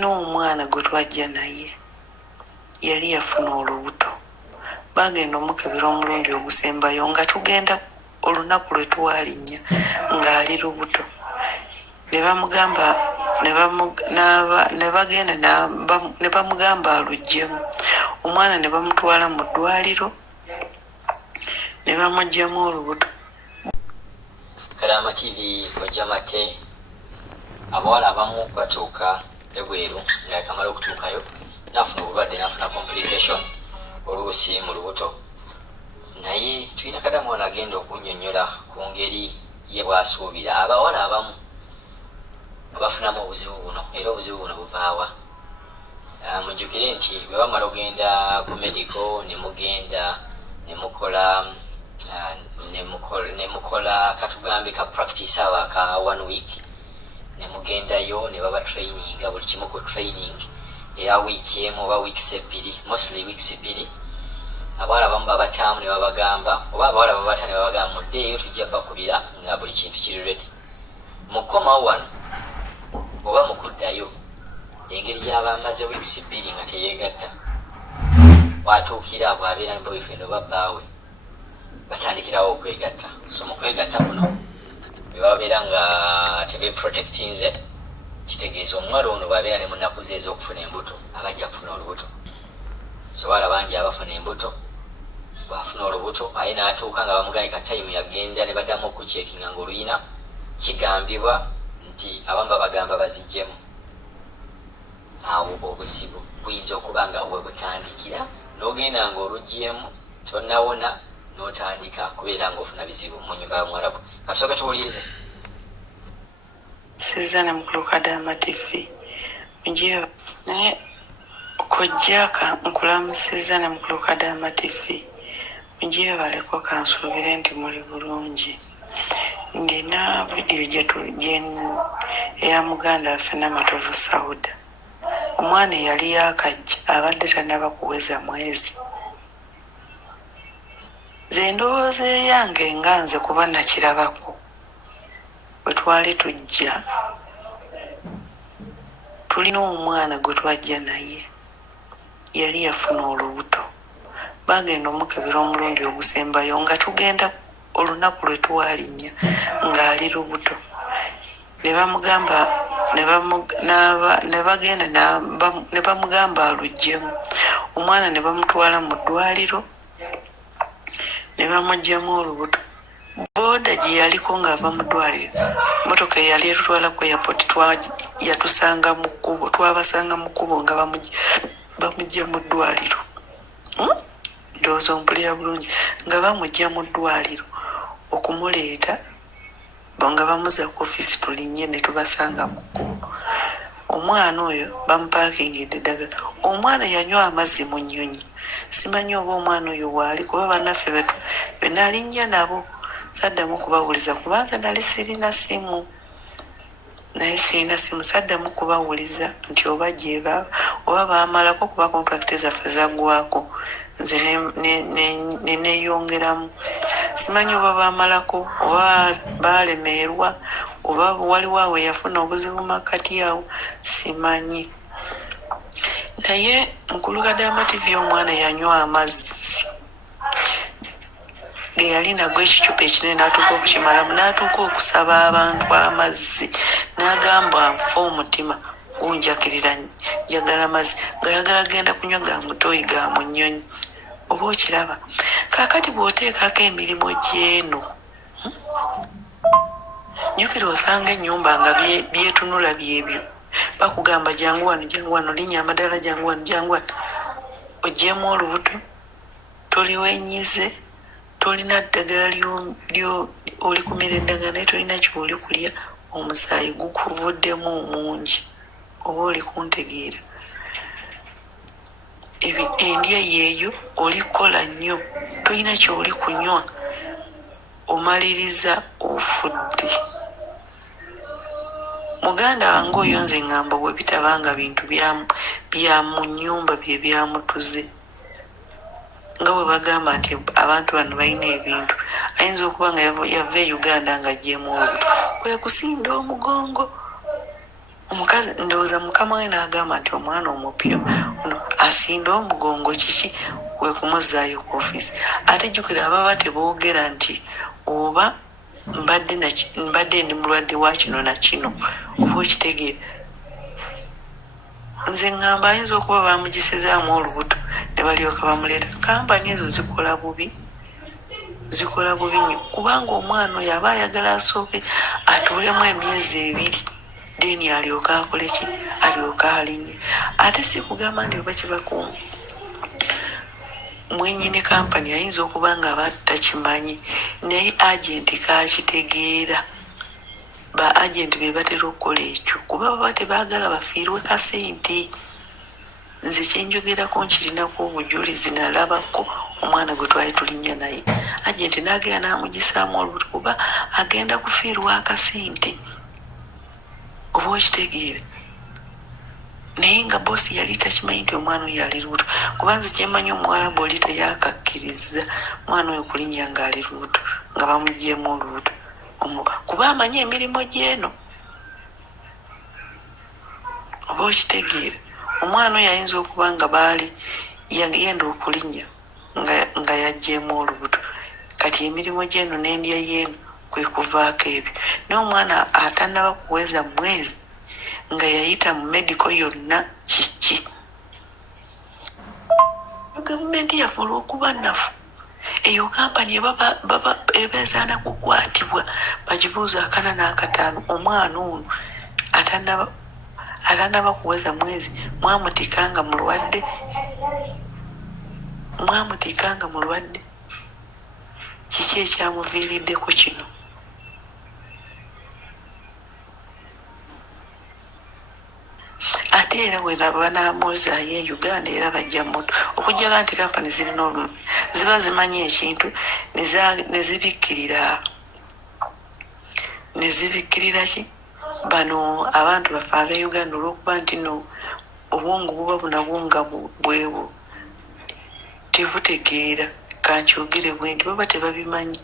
N'omwana gwe twajja naye yali yafuna olubuto. Bagenda omukebera omulundi ogusembayo nga tugenda olunaku lwe twalinnya ng'ali lubuto. Ne bamugamba ne bagenda ne bamugamba aluggyemu. Omwana ne bamutwala mu ddwaliro ne bamuggyamu olubuto. Karama TV Fojja Mate abawala abamu batuuka ebweru nga yakamala okutuukayo nafuna obulwadde nafuna complication oluusi mu lubuto, naye tulina kadamu ono agenda okunnyonnyola ku ngeri ye bw'asuubira abawala abamu bafunamu obuzibu buno era obuzibu buno buvaawa. Mujjukire nti bwe bamala ogenda ku medical ne mugenda ne mukola katugambe ka practice awa ka 1 week ne mugendayo ne baba training buli kimu ku training eya wiiki emu oba weeks ebbiri, mostly weeks ebbiri. Abawala abamu babataamu ne babagamba oba abawala babata ne babagamba muddeeyo tujja bakubira nga buli kintu kiri ready. Mukomawo wano oba mukuddayo engeri gy'aba amaze weeks ebbiri nga teyeegatta watuukira bw'abeera ne boyfriend oba bbaawe batandikirawo okwegatta. So mu kwegatta kuno bwe babeera nga tebeeprotectinze kitegeeza omuwala ono bw'abeera ne munaku ze ez'okufuna embuto abajja kufuna olubuto. So bawala bangi abafuna embuto bw'afuna olubuto aye n'atuuka nga bamugambye ka time yagenda ne baddamu okucekinga ng'oluyina kigambibwa nti abamu babagamba baziggyemu. Awo obuzibu buyinza okuba nga we butandikira n'ogenda ng'oluggyemu tonnawona n'otandika kubeera ng'ofuna bizibu mu nnyumba ya Mwarabu. Kasooka tuwulirize. Sizana mukulu Kadama TV mujjeba naye okujjaka nkulamusiza na mukulu Kadama TV mujjebaleko kansuubire nti muli bulungi. Ndina vidiyo eya muganda waffe Namatovu Sauda. Omwana yali yakajja abadde tannaba kuweza mwezi. Ze ndowooza eyange nga nze kuba nakirabako bwe twali tujja tulina omwana gwe twajja naye yali yafuna olubuto. Bagenda omukebera omulundi ogusembayo nga tugenda olunaku lwe twalinnya ng'ali lubuto. Ne bamugamba ne bagenda ne bamugamba aluggyemu. Omwana ne bamutwala mu ddwaliro ne bamuggyamu olubuto. Booda gye yaliko ng'ava mu ddwaliro motoka eyali etutwala ku airport yatusanga mu kkubo, twabasanga mu kkubo nga bamuggya mu ddwaliro. Ndowooza ompulira bulungi nga bamuggya mu ddwaliro okumuleeta nga bamuza ku ofiisi tulinnye ne tubasanga mu kkubo. Omwana oyo bamupaakingidde eddagala. Omwana yanywa amazzi mu nnyonyi. Simanyi oba omwana oyo waali kuba bannaffe be nalinnya nabo saddamu kubawuliza kubanza nali sirina simu. Naye sirina simu saddamu kubawuliza nti oba gyeba oba baamalako kuba kontrakiti zaffe zaggwako nze ne neeyongeramu. Simanyi oba baamalako oba baalemeerwa oba waliwo awe yafuna obuzibu makkati awo simanyi. Naye mukulu Kadama TV omwana yanywa amazzi ge yali nago ekicupa ekinene n'atuuka okukimalamu n'atuuka okusaba abantu amazzi n'agamba nfa omutima gunjakirira njagala amazzi ng'ayagala genda kunywa ga mutooyi ga mu nnyonyi. Oba okiraba kaakati bw'oteekako emirimu gy'eno jjukira osanga ennyumba nga byetunula byebyo bakugamba jangu wano linnya amadala jangu wano oggyemu olubuto toliwenyize tolina ddagala oli kumira eddagala naye tolina kyoli kulya omusaayi gukuvuddemu omungi. Oba oli kuntegeera endya yeeyo olikola nnyo tolina kyoli kunywa omaliriza ofudde. Muganda wange oyo nze ngamba bwe bitabanga bintu bya mu nnyumba bye byamutuze nga bwe bagamba nti abantu bano balina ebintu. Ayinza okuba nga yava e Uganda nga ajjeemu olubuto kwe kusinda omugongo. omukazi ndowooza mukama we n'agamba nti omwana omupyo asinda omugongo kiki kwe kumuzaayo ku ofiisi. Ate jjukira ababa teboogera nti oba mbadde ndi mulwadde wa kino na kino oba okitegeera. Nze ŋŋamba ayinza okuba bamugisizaamu olubuto ne balyoka bamuleeta. Kampani ezo zikola bubi nnyo, kubanga omwana oyo aba ayagala asooke atuulemu emyezi 2 deni alyoka akole ki, alyoka alinye. Ate si kugamba nti oba kibakuuma mwenyini kampani ayinza okuba nga aba takimanyi, naye agenti kakitegeera. Ba agenti be batera okukola ekyo kuba baba tebaagala bafiirwe kasente. Nze kyenjogerako nkirinako obujulizi, nalabako omwana gwe twali tulinnya naye agenti n'agenda n'amugisaamu olubuto kuba agenda kufiirwa akasente, oba okitegeera. Naye nga boosi yali takimanyi nti omwana oyo ali lubuto, kuba nze kyemmanyi omuwarabu oli teyakakkiriza mwana oyo kulinnya ng'ali lubuto nga bamuggyeemu olubuto, kuba amanyi emirimu gy'eno, oba okitegeera. Omwana oyo ayinza okuba nga baali yagenda okulinnya nga yaggyeemu olubuto, kati emirimu gy'eno n'endya y'eno kwe kuvaako ebyo. Naye omwana atannaba kuweza mwezi nga yayita mu mediko yonna kiki. Gavumenti yaffe olw'okuba nafu, eyo kampani ebeezaana kukwatibwa bagibuuza 4 n'akataano, omwana ono atannaba kuweza mwezi mwamutikanga mulwadde. Kiki ekyamuviiriddeko kino? Ate era bwe banaamuuzaayo e Uganda era bajja moto okugjala nti kampani zirina olulimi, ziba zimanyi ekintu ne zibikkirira ki bano abantu baffe ab'e Uganda, olw'okuba nti no obwongo buba bunabwo nga bwebu tebutegeera. Kankyogere bwe nti baba tebabimanyi,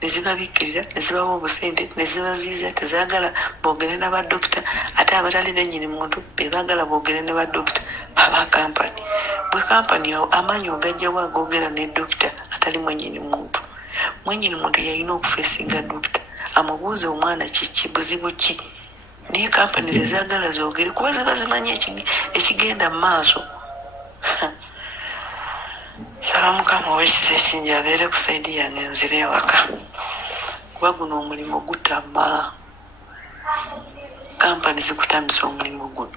ne zibabikkirira, ne zibawa obusente, ne zibaziiza. Tezaagala boogere n'abadokita, ate abatali bennyini muntu be baagala boogere ne badokita baba kampani. Bwe kampani amaanyi ogajjawo agoogera ne dokita atali mwennyini muntu. Mwennyini muntu yalina okufeesinga dokita amubuuze omwana kiki, buzibu ki, naye kampani ze zaagala zoogere kuba ziba zimanyi ekigenda mu maaso. Saba Mukama ow'ekisa ekingi abeere ku sayidi yange nzire ewaka, kuba guno omulimu gutama. Kampani zikutamisa omulimu guno.